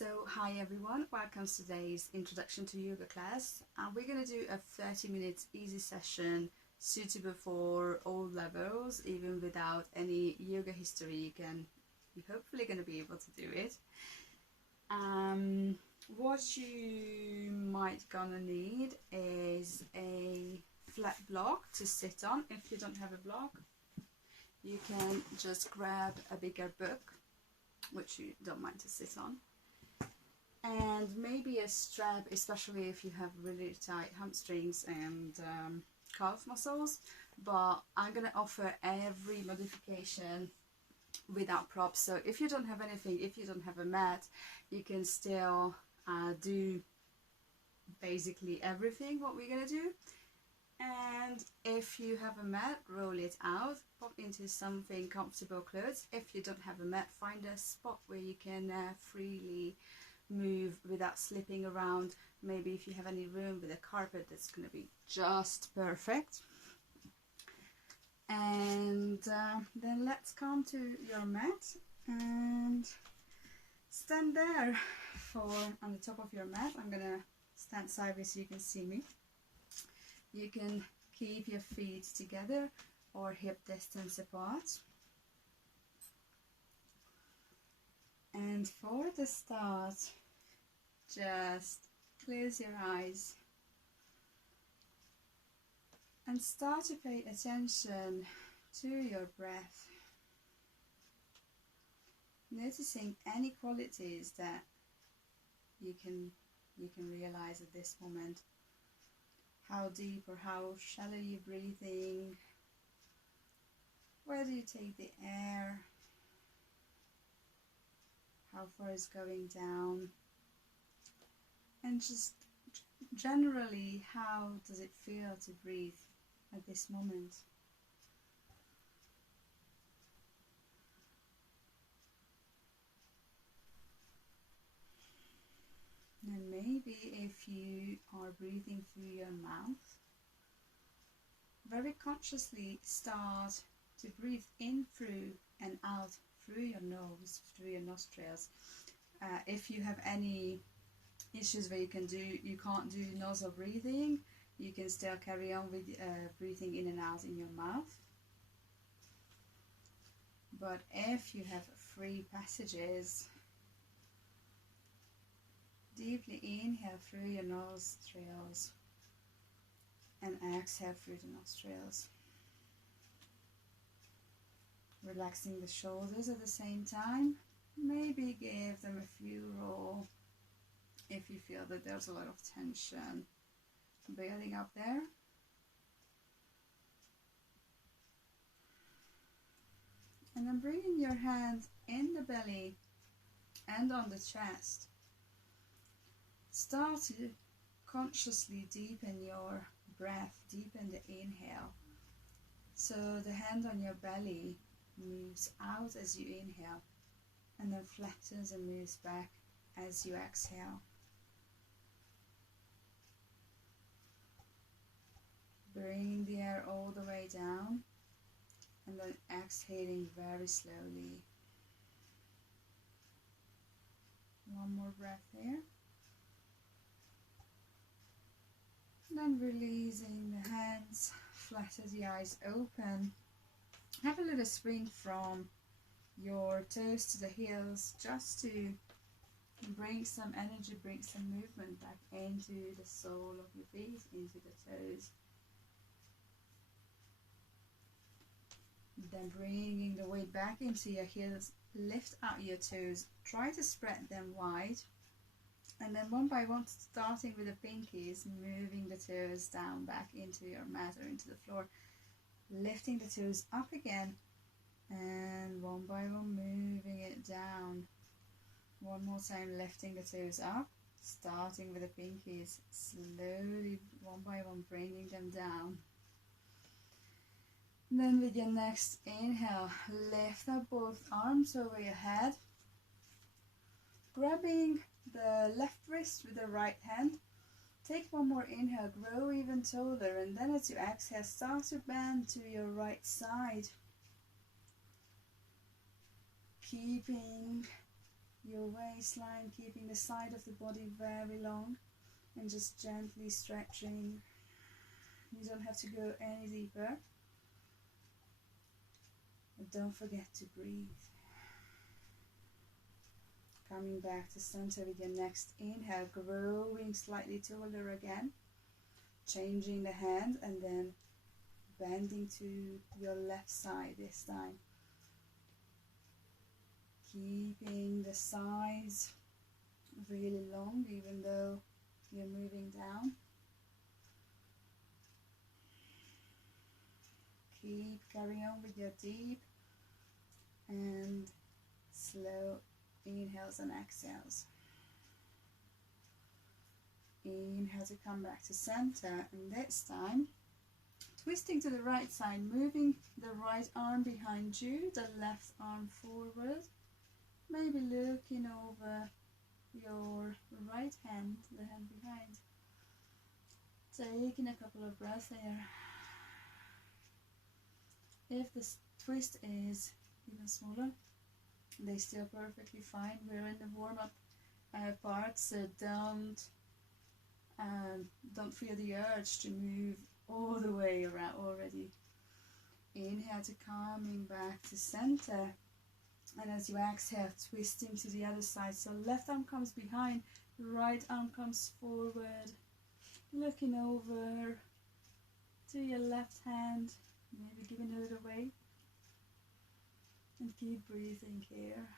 So hi everyone, welcome to today's introduction to yoga class. We're going to do a 30 minutes easy session suitable for all levels. Even without any yoga history, you're hopefully going to be able to do it. What you might gonna need is a flat block to sit on. If you don't have a block, you can just grab a bigger book which you don't mind to sit on, and maybe a strap, especially if you have really tight hamstrings and calf muscles. But I'm gonna offer every modification without props, so if you don't have anything, if you don't have a mat, you can still do basically everything what we're gonna do. And if you have a mat, roll it out, pop into something comfortable clothes. If you don't have a mat, find a spot where you can freely move without slipping around. Maybe if you have any room with a carpet, that's going to be just perfect. And then let's come to your mat and stand there on the top of your mat. I'm going to stand sideways so you can see me. You can keep your feet together or hip distance apart. And for the start, just close your eyes and start to pay attention to your breath, noticing any qualities that you can realize at this moment. How deep or how shallow you're breathing, where do you take the air, how far is going down, and just generally, how does it feel to breathe at this moment? And maybe if you are breathing through your mouth, very consciously start to breathe in through and out through your nose, through your nostrils. If you have any issues where you can't do nostril breathing, you can still carry on with breathing in and out in your mouth. But if you have free passages, deeply inhale through your nostrils and exhale through the nostrils. Relaxing the shoulders at the same time. Maybe give them a few roll if you feel that there's a lot of tension building up there. And then bringing your hand in the belly and on the chest. Start to consciously deepen your breath, deepen the inhale. So the hand on your belly moves out as you inhale and then flattens and moves back as you exhale. Bringing the air all the way down and then exhaling very slowly. One more breath here. Then releasing the hands, flatten the eyes open. Have a little swing from your toes to the heels, just to bring some energy, bring some movement back into the sole of your feet, into the toes. Then bringing the weight back into your heels, lift out your toes, try to spread them wide. And then one by one, starting with the pinkies, moving the toes down back into your mat or into the floor. Lifting the toes up again. And one by one, moving it down. One more time, lifting the toes up. Starting with the pinkies. Slowly, one by one, bringing them down. And then with your next inhale, lift up both arms over your head. Grabbing the left wrist with the right hand. Take one more inhale, grow even taller, and then as you exhale, start to bend to your right side. Keeping your waistline, keeping the side of the body very long and just gently stretching. You don't have to go any deeper. But don't forget to breathe. Coming back to center with your next inhale, growing slightly taller again. Changing the hand and then bending to your left side this time. Keeping the sides really long even though you're moving down. Keep carrying on with your deep and slow inhales and exhales. Inhale to come back to center, and this time twisting to the right side, moving the right arm behind you, the left arm forward, maybe looking over your right hand, the hand behind. Taking a couple of breaths there. If the twist is even smaller, they still perfectly fine. We're in the warm-up part, so don't feel the urge to move all the way around already. Inhale to coming back to center, and as you exhale, twisting to the other side. So left arm comes behind, right arm comes forward, looking over to your left hand, maybe giving a little weight, and keep breathing here.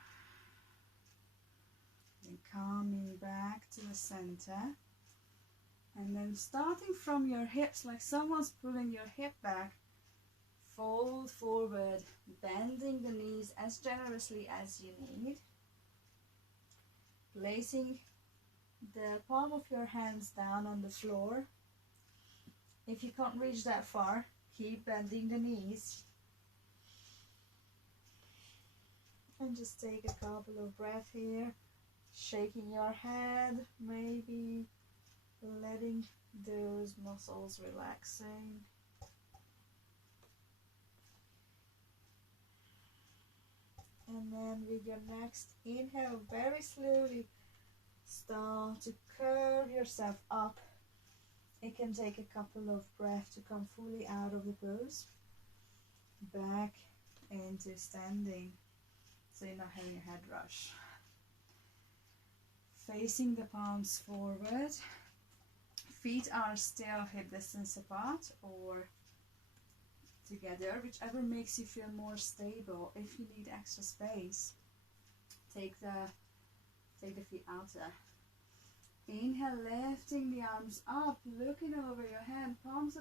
Then coming back to the center, and then starting from your hips, like someone's pulling your hip back, fold forward, bending the knees as generously as you need. Placing the palm of your hands down on the floor. If you can't reach that far, keep bending the knees. And just take a couple of breaths here, shaking your head, maybe letting those muscles relaxing. And then with your next inhale, very slowly start to curve yourself up. It can take a couple of breaths to come fully out of the pose. Back into standing, so you're not having a head rush. Facing the palms forward. Feet are still hip distance apart or together, whichever makes you feel more stable. If you need extra space, take the feet out there. Inhale, lifting the arms up, looking over your hand, palms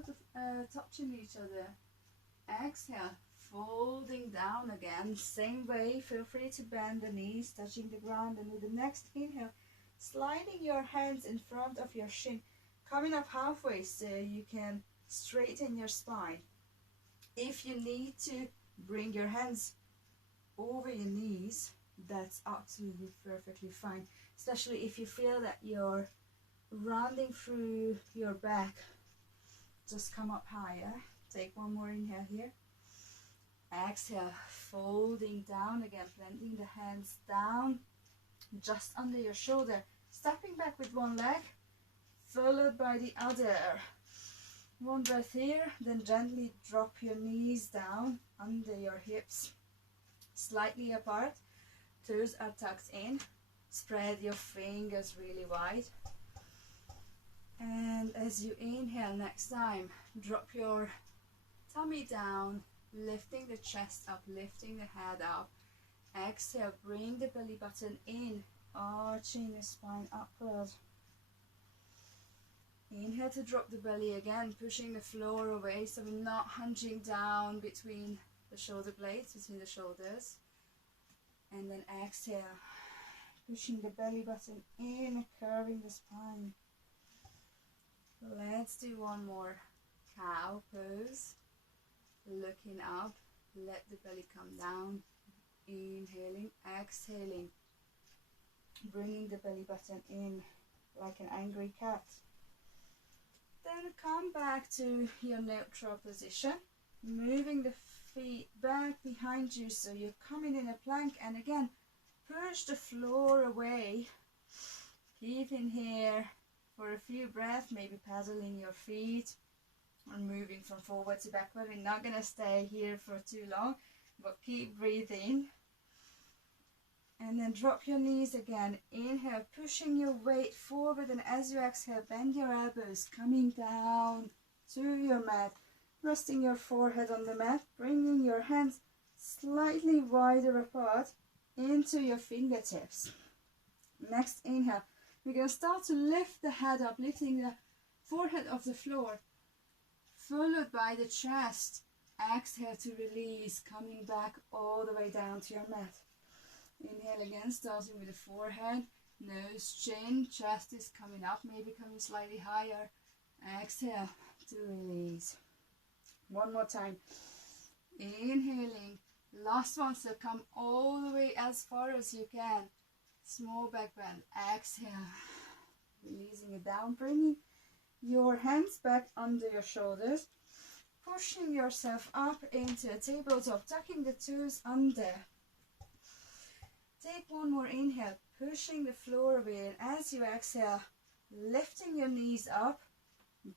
touching each other. Exhale, folding down again, same way. Feel free to bend the knees, touching the ground, and with the next inhale, sliding your hands in front of your shin, coming up halfway so you can straighten your spine. If you need to bring your hands over your knees, that's absolutely perfectly fine, especially if you feel that you're rounding through your back. Just come up higher. Take one more inhale here. Exhale, folding down again, planting the hands down just under your shoulder, stepping back with one leg followed by the other. One breath here, then gently drop your knees down under your hips, slightly apart. Toes are tucked in. Spread your fingers really wide. And as you inhale next time, drop your tummy down, lifting the chest up, lifting the head up. Exhale, bring the belly button in, arching the spine upward. Inhale to drop the belly again, pushing the floor away so we're not hunching down between the shoulder blades, between the shoulders. And then exhale, pushing the belly button in, curving the spine. Let's do one more cow pose. Looking up, let the belly come down. Inhaling, exhaling, bringing the belly button in like an angry cat. Then come back to your neutral position, moving the feet back behind you so you're coming in a plank, and again push the floor away. Keep in here for a few breaths, maybe paddling your feet or moving from forward to backward. We're not going to stay here for too long, but keep breathing. And then drop your knees again. Inhale, pushing your weight forward, and as you exhale, bend your elbows, coming down to your mat, resting your forehead on the mat, bringing your hands slightly wider apart into your fingertips. Next inhale, we're going to start to lift the head up, lifting the forehead off the floor, followed by the chest. Exhale to release, coming back all the way down to your mat. Inhale again, starting with the forehead, nose, chin, chest is coming up, maybe coming slightly higher. Exhale to release. One more time. Inhaling. Last one, so come all the way as far as you can. Small back bend. Exhale. Releasing it down, bringing your hands back under your shoulders. Pushing yourself up into a tabletop, tucking the toes under. Take one more inhale, pushing the floor away, and as you exhale, lifting your knees up,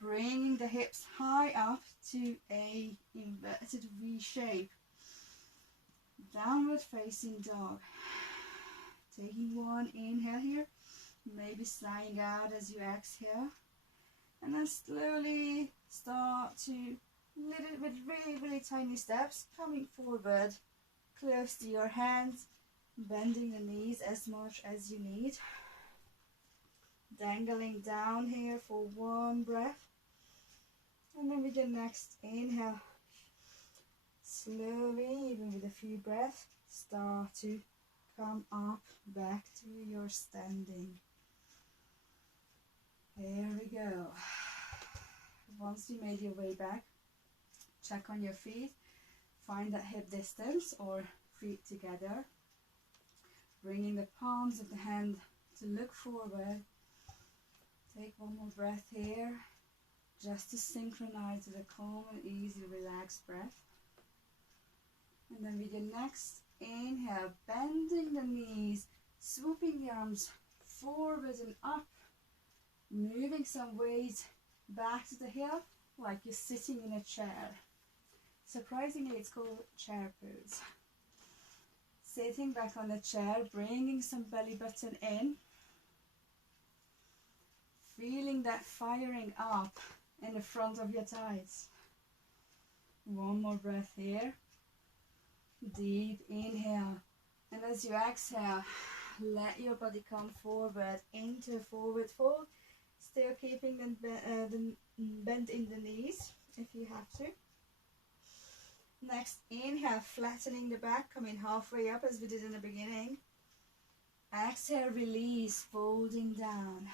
bringing the hips high up to a inverted V shape. Downward facing dog. Taking one inhale here, maybe sliding out as you exhale, and then slowly start to, with really tiny steps, coming forward, close to your hands, bending the knees as much as you need. Dangling down here for one breath. And then with your next inhale, slowly, even with a few breaths, start to come up back to your standing. There we go. Once you made your way back, check on your feet. Find that hip distance or feet together. Bringing the palms of the hand to look forward. Take one more breath here, just to synchronize with a calm and easy, relaxed breath. And then with your next inhale, bending the knees, swooping the arms forward and up, moving some weight back to the hip, like you're sitting in a chair. Surprisingly, it's called chair pose. Sitting back on the chair, bringing some belly button in. Feeling that firing up in the front of your thighs. One more breath here. Deep inhale. And as you exhale, let your body come forward into forward fold. Still keeping the bend in the knees if you have to. Next, inhale, flattening the back, coming halfway up as we did in the beginning. Exhale, release, folding down.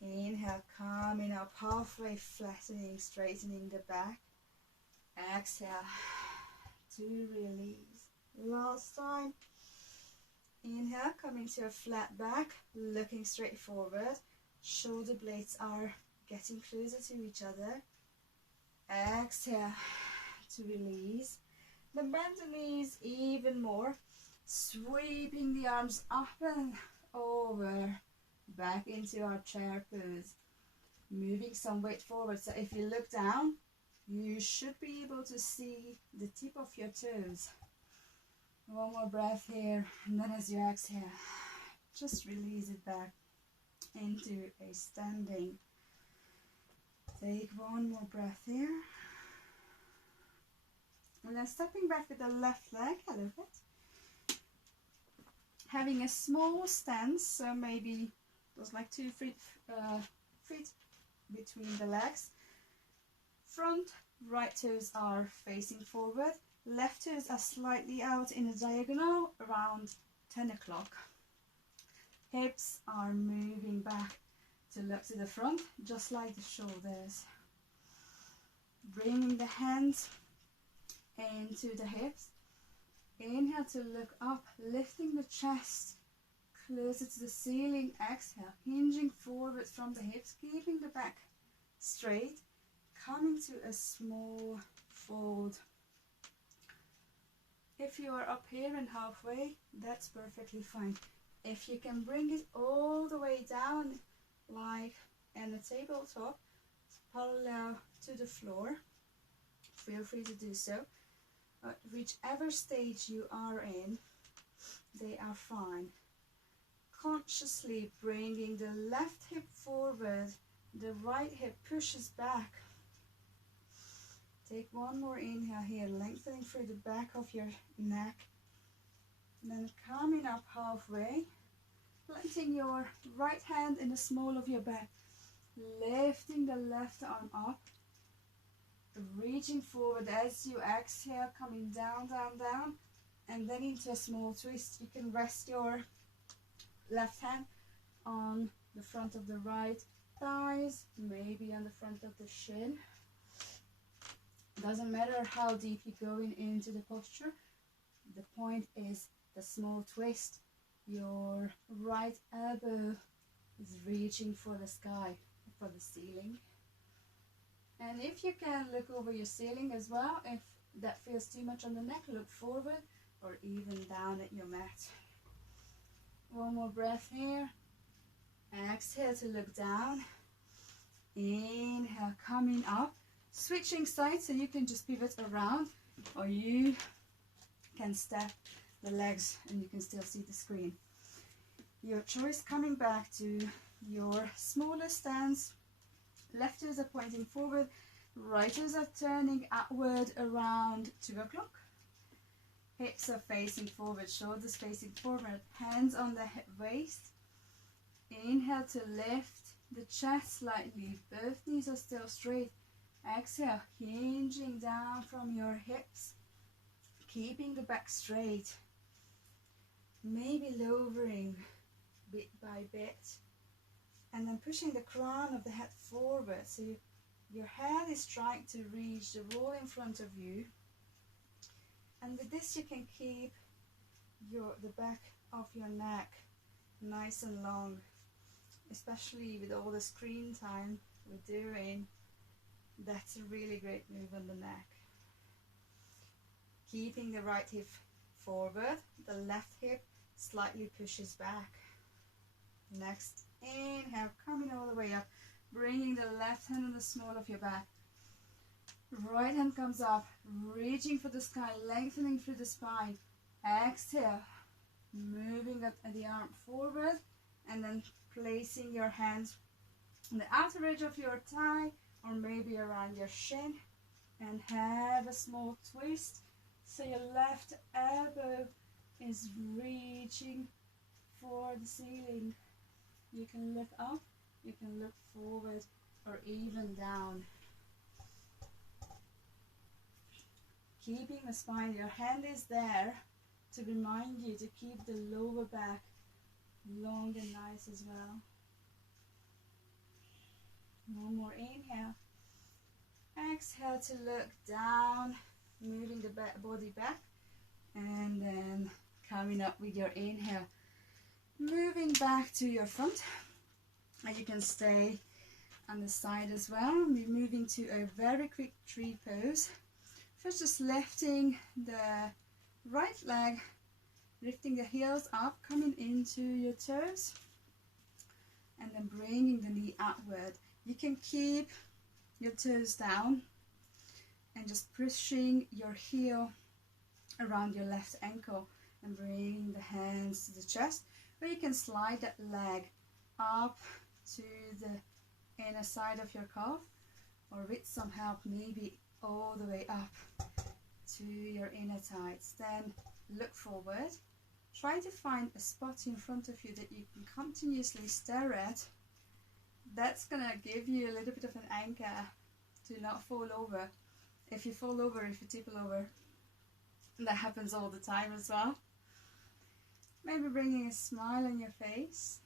Inhale, coming up halfway, flattening, straightening the back. Exhale to release. Last time. Inhale, coming to a flat back, looking straight forward. Shoulder blades are getting closer to each other. Exhale to release. Then bend the knees even more, sweeping the arms up and over, back into our chair pose. Moving some weight forward, so if you look down, you should be able to see the tip of your toes. One more breath here, and then as you exhale, just release it back into a standing. Take one more breath here. And then stepping back with the left leg, a little bit. Having a small stance, so maybe just like 2 feet between the legs. Front right toes are facing forward. Left toes are slightly out in a diagonal around 10 o'clock. Hips are moving back to look to the front, just like the shoulders. Bringing the hands into the hips. Inhale to look up, lifting the chest closer to the ceiling. Exhale, hinging forward from the hips, keeping the back straight, coming to a small fold. If you are up here and halfway, that's perfectly fine. If you can bring it all the way down, like in a tabletop, parallel to the floor, feel free to do so. Whichever stage you are in, they are fine. Consciously bringing the left hip forward, the right hip pushes back. Take one more inhale here, lengthening through the back of your neck. And then coming up halfway, planting your right hand in the small of your back, lifting the left arm up, reaching forward as you exhale, coming down, down, down, and then into a small twist. You can rest your left hand on the front of the right thighs, maybe on the front of the shin. Doesn't matter how deep you're going into the posture. The point is the small twist. Your right elbow is reaching for the sky, for the ceiling. And if you can, look over your ceiling as well. If that feels too much on the neck, look forward or even down at your mat. One more breath here. Exhale to look down. Inhale, coming up. Switching sides, so you can just pivot around, or you can step the legs and you can still see the screen. Your choice. Coming back to your smallest stance. Left toes are pointing forward, right toes are turning outward around 2 o'clock. Hips are facing forward, shoulders facing forward, hands on the hip waist. Inhale to lift the chest slightly, both knees are still straight. Exhale, hinging down from your hips, keeping the back straight. Maybe lowering bit by bit, and then pushing the crown of the head forward, so your head is trying to reach the wall in front of you. And with this you can keep the back of your neck nice and long, especially with all the screen time we're doing. That's a really great move on the neck. Keeping the right hip forward, the left hip slightly pushes back. Next, inhale, coming all the way up, bringing the left hand on the small of your back. Right hand comes up, reaching for the sky, lengthening through the spine. Exhale, moving up the arm forward, and then placing your hands on the outer edge of your thigh, or maybe around your shin, and have a small twist. So your left elbow is reaching for the ceiling. You can look up, you can look forward, or even down. Keeping the spine, your hand is there to remind you to keep the lower back long and nice as well. One more inhale. Exhale to look down, moving the body back, and then coming up with your inhale. Moving back to your front, and you can stay on the side as well. We're moving to a very quick tree pose. First, just lifting the right leg, lifting the heels up, coming into your toes, and then bringing the knee outward. You can keep your toes down and just pushing your heel around your left ankle and bringing the hands to the chest, or you can slide that leg up to the inner side of your calf, or with some help maybe all the way up to your inner thighs. Then look forward, try to find a spot in front of you that you can continuously stare at. That's gonna give you a little bit of an anchor to not fall over. If you fall over, if you tip over, that happens all the time as well. Maybe bringing a smile on your face.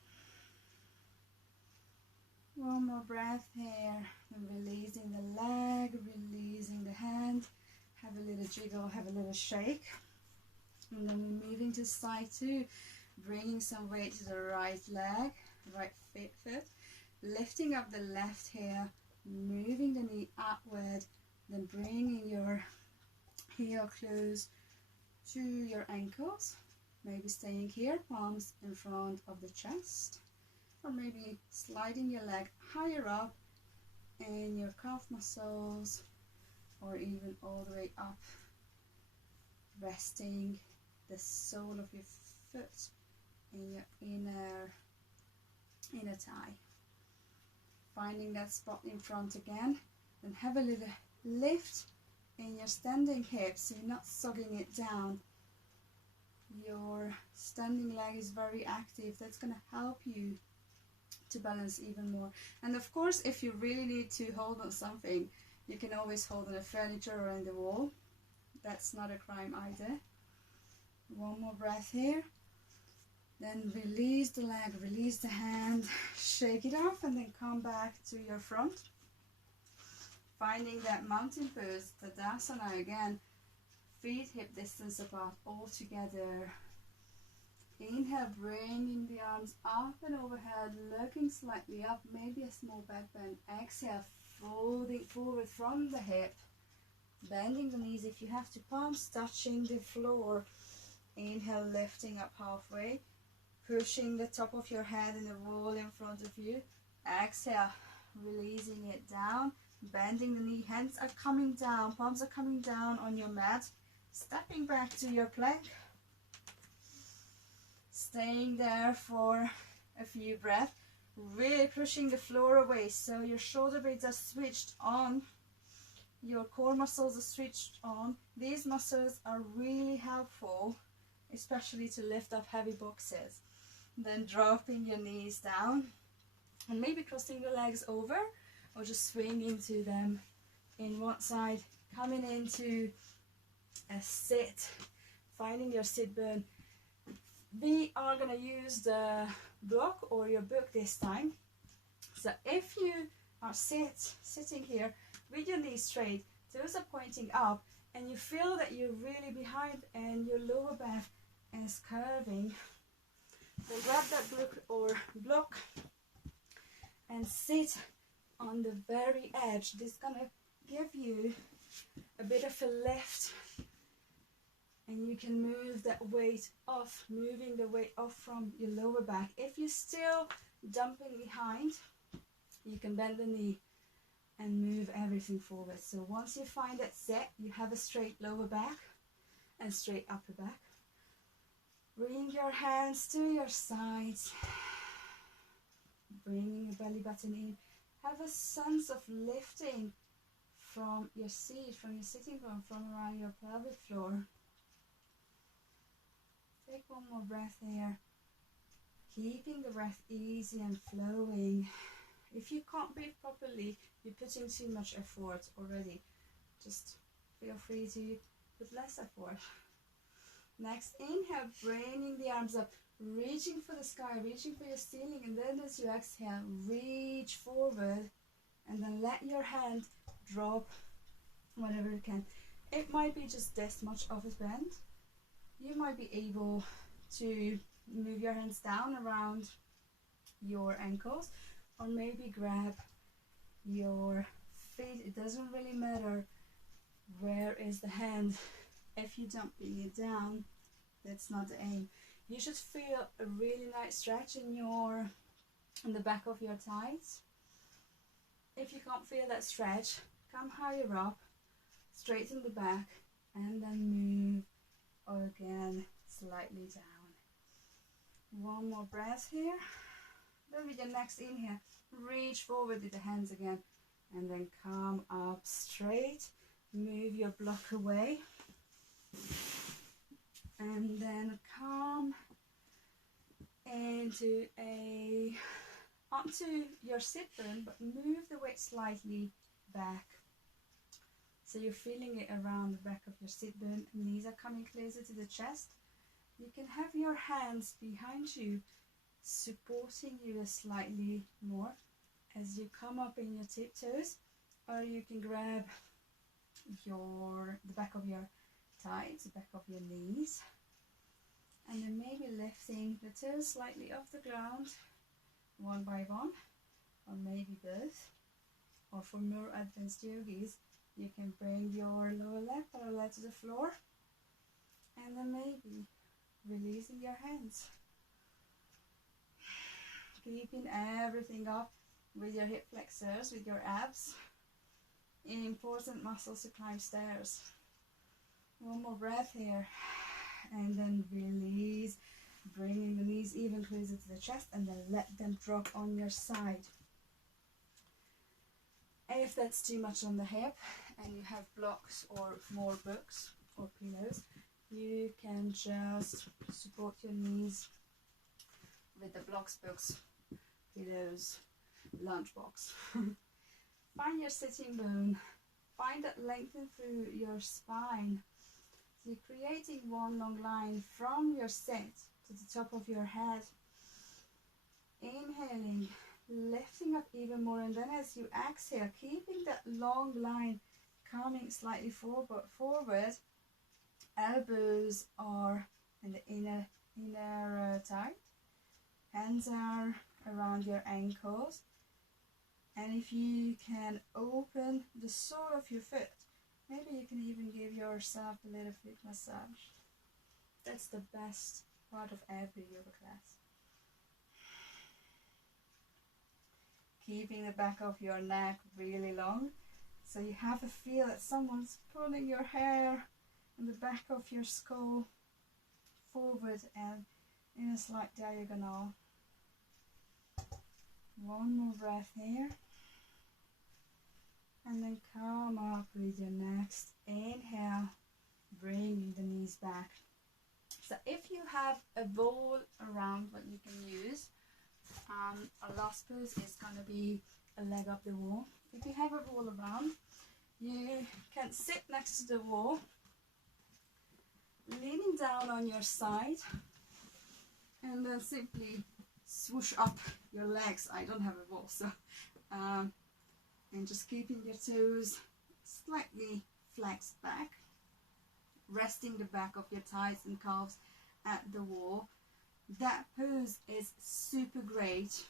One more breath here, and releasing the leg, releasing the hand. Have a little jiggle, have a little shake. And then we're moving to side two, bringing some weight to the right leg, right foot, lifting up the left heel, moving the knee outward, then bringing your heel close to your ankles, maybe staying here, palms in front of the chest, or maybe sliding your leg higher up in your calf muscles, or even all the way up, resting the sole of your foot in your inner thigh. Finding that spot in front again, then have a little lift in your standing hips, so you're not sucking it down. Your standing leg is very active. That's going to help you to balance even more. And of course, if you really need to hold on something, you can always hold on the furniture or in the wall. That's not a crime either. One more breath here. Then release the leg, release the hand, shake it off, and then come back to your front. Finding that mountain pose, Tadasana again, feet hip distance apart, all together. Inhale, bringing the arms up and overhead, looking slightly up, maybe a small back bend. Exhale, folding forward from the hip, bending the knees if you have to, palms touching the floor. Inhale, lifting up halfway, pushing the top of your head in the wall in front of you. Exhale, releasing it down, bending the knee, hands are coming down, palms are coming down on your mat, stepping back to your plank, staying there for a few breaths, really pushing the floor away so your shoulder blades are switched on, your core muscles are switched on. These muscles are really helpful, especially to lift up heavy boxes. Then dropping your knees down and maybe crossing your legs over or just swinging to them in one side, coming into a sit, finding your sit bone. We are going to use the block or your book this time. So if you are sitting here with your knees straight, toes are pointing up, and you feel that you're really behind and your lower back is curving, then grab that book or block and sit on the very edge. This is going to give you a bit of a lift, and you can move that weight off, moving the weight off from your lower back. If you're still dumping behind, you can bend the knee and move everything forward. So once you find that set, you have a straight lower back and straight upper back. Bring your hands to your sides, bringing your belly button in. Have a sense of lifting from your seat, from your sitting bone, from around your pelvic floor. Take one more breath here, keeping the breath easy and flowing. If you can't breathe properly, you're putting too much effort already. Just feel free to put less effort. Next, inhale, bringing the arms up, reaching for the sky, reaching for your ceiling, and then as you exhale, reach forward, and then let your hand drop whatever you can. It might be just this much of a bend. You might be able to move your hands down around your ankles, or maybe grab your feet. It doesn't really matter where is the hand. If you're dumping it down, that's not the aim. You should feel a really nice stretch in the back of your thighs. If you can't feel that stretch, come higher up, straighten the back, and then move again slightly down. One more breath here. Then with your next inhale, reach forward with the hands again, and then come up straight. Move your block away, and then come onto your sit bone, but move the weight slightly back, so you're feeling it around the back of your sit bone. Knees are coming closer to the chest. You can have your hands behind you, supporting you slightly more as you come up in your tiptoes, or you can grab the back of your thighs, the back of your knees, and then maybe lifting the toes slightly off the ground, one by one, or maybe both. Or for more advanced yogis, you can bring your lower leg parallel to the floor And then maybe releasing your hands. Keeping everything up with your hip flexors, with your abs. Important muscles to climb stairs. One more breath here. And then release. Bringing the knees even closer to the chest, and then let them drop on your side. If that's too much on the hip and you have blocks or more books or pillows, you can just support your knees with the blocks, books, pillows, lunchbox. Find your sitting bone. Find that lengthen through your spine. So you're creating one long line from your sit to the top of your head. Inhaling, lifting up even more, and then as you exhale, keeping that long line coming slightly forward. Elbows are in the inner thigh. Hands are around your ankles. And if you can open the sole of your foot, maybe you can even give yourself a little foot massage. That's the best part of every yoga class. Keeping the back of your neck really long, so you have a feel that someone's pulling your hair and the back of your skull forward and in a slight diagonal. One more breath here. And then come up with your next inhale, bringing the knees back. So if you have a ball around what you can use, our last pose is going to be a leg up the wall. If you have a ball around, you can sit next to the wall, leaning down on your side, and then simply swoosh up your legs. I don't have a ball, so and just keeping your toes slightly flexed back, resting the back of your thighs and calves at the wall. That pose is super great,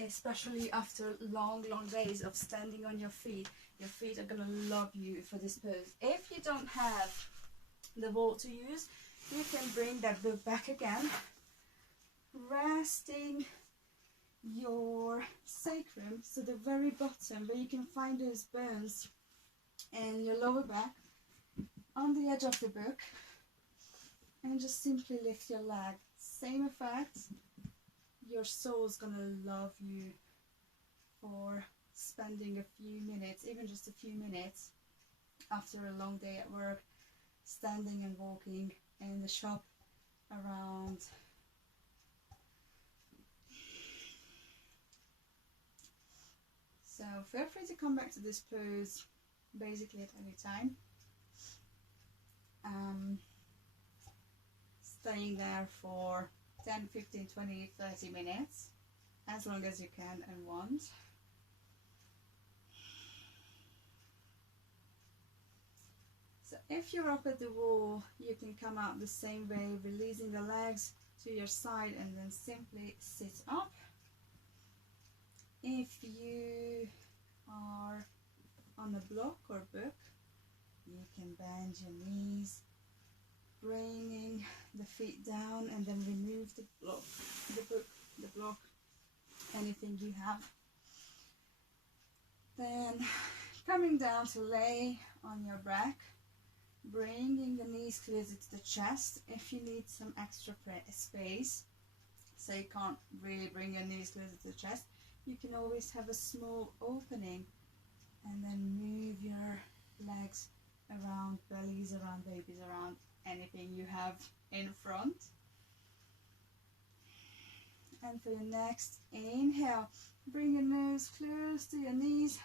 especially after long days of standing on your feet. Your feet are gonna love you for this pose. If you don't have the wall to use, you can bring that book back again, resting your sacrum, so the very bottom where you can find those bones and your lower back, on the edge of the book, and just simply lift your leg. Same effect. Your soul's gonna love you for spending a few minutes, even just a few minutes after a long day at work, standing and walking in the shop around. So feel free to come back to this pose basically at any time. Staying there for 10, 15, 20, 30 minutes, as long as you can and want. So if you're up at the wall, you can come out the same way, releasing the legs to your side and then simply sit up. If you are on a block or book, you can bend your knees, bringing the feet down, and then remove the block, the book, the block, anything you have. Then coming down to lay on your back, bringing the knees closer to the chest. If you need some extra space, so you can't really bring your knees closer to the chest, you can always have a small opening and then move your legs around, bellies around, babies around, anything you have in front. And for your next inhale, bring your nose close to your knees,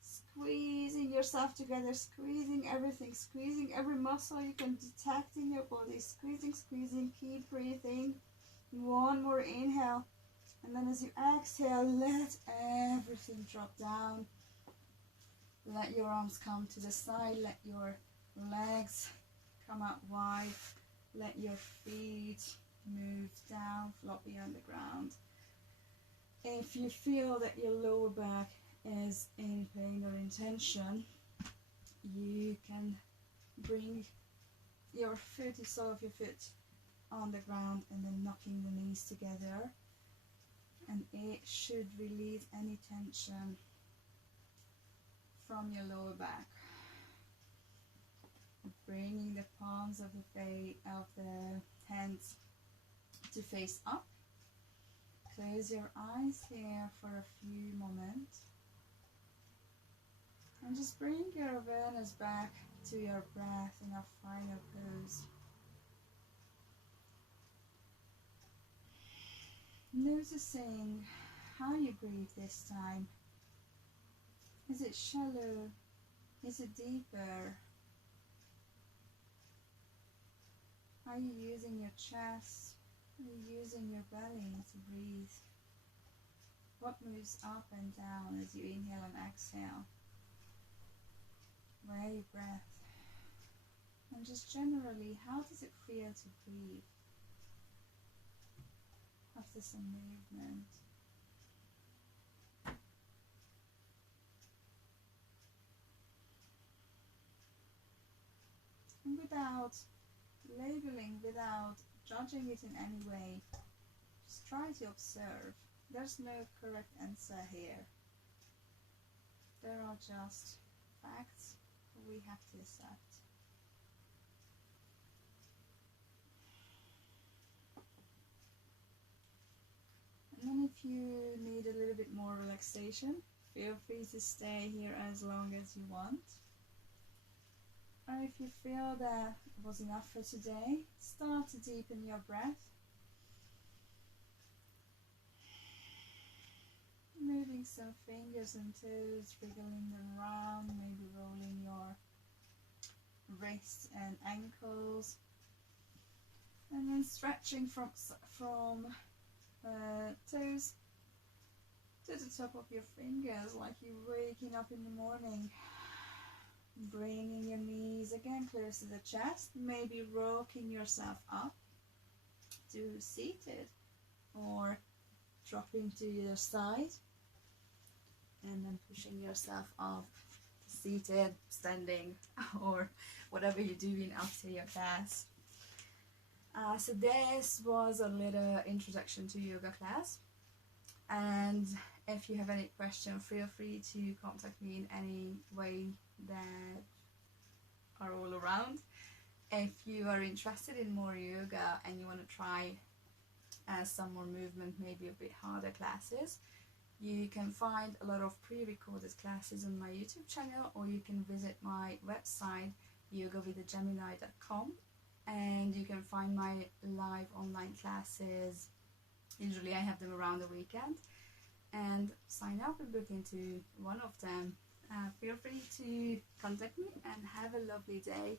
squeezing yourself together, squeezing everything, squeezing every muscle you can detect in your body, squeezing, squeezing, keep breathing. One more inhale, and then as you exhale, let everything drop down. Let your arms come to the side, let your legs come out wide, let your feet move down, floppy on the ground. If you feel that your lower back is in pain or in tension, you can bring your foot, the sole of your foot on the ground, and then knocking the knees together, and it should release any tension from your lower back. Bringing the palms of the hands to face up. Close your eyes here for a few moments and just bring your awareness back to your breath in our final pose. Noticing how you breathe this time. Is it shallow? Is it deeper? Are you using your chest? Are you using your belly to breathe? What moves up and down as you inhale and exhale? Where are your breath? And just generally, how does it feel to breathe after some movement? And without labeling, without judging it in any way, just try to observe. There's no correct answer here. There are just facts we have to accept. And then if you need a little bit more relaxation, feel free to stay here as long as you want. Or if you feel that it was enough for today, start to deepen your breath. Moving some fingers and toes, wriggling them around, maybe rolling your wrists and ankles. And then stretching from toes to the top of your fingers, like you're waking up in the morning. Bringing your knees again close to the chest, maybe rocking yourself up to seated or dropping to your side, and then pushing yourself up to seated, standing, or whatever you're doing after your class. So this was a little introduction to yoga class, and if you have any question, feel free to contact me in any way that are all around. If you are interested in more yoga and you want to try some more movement, maybe a bit harder classes, you can find a lot of pre-recorded classes on my YouTube channel, or you can visit my website yogawiththegemini.com, and you can find my live online classes. Usually I have them around the weekend, and sign up and book into one of them. Feel free to contact me, and have a lovely day.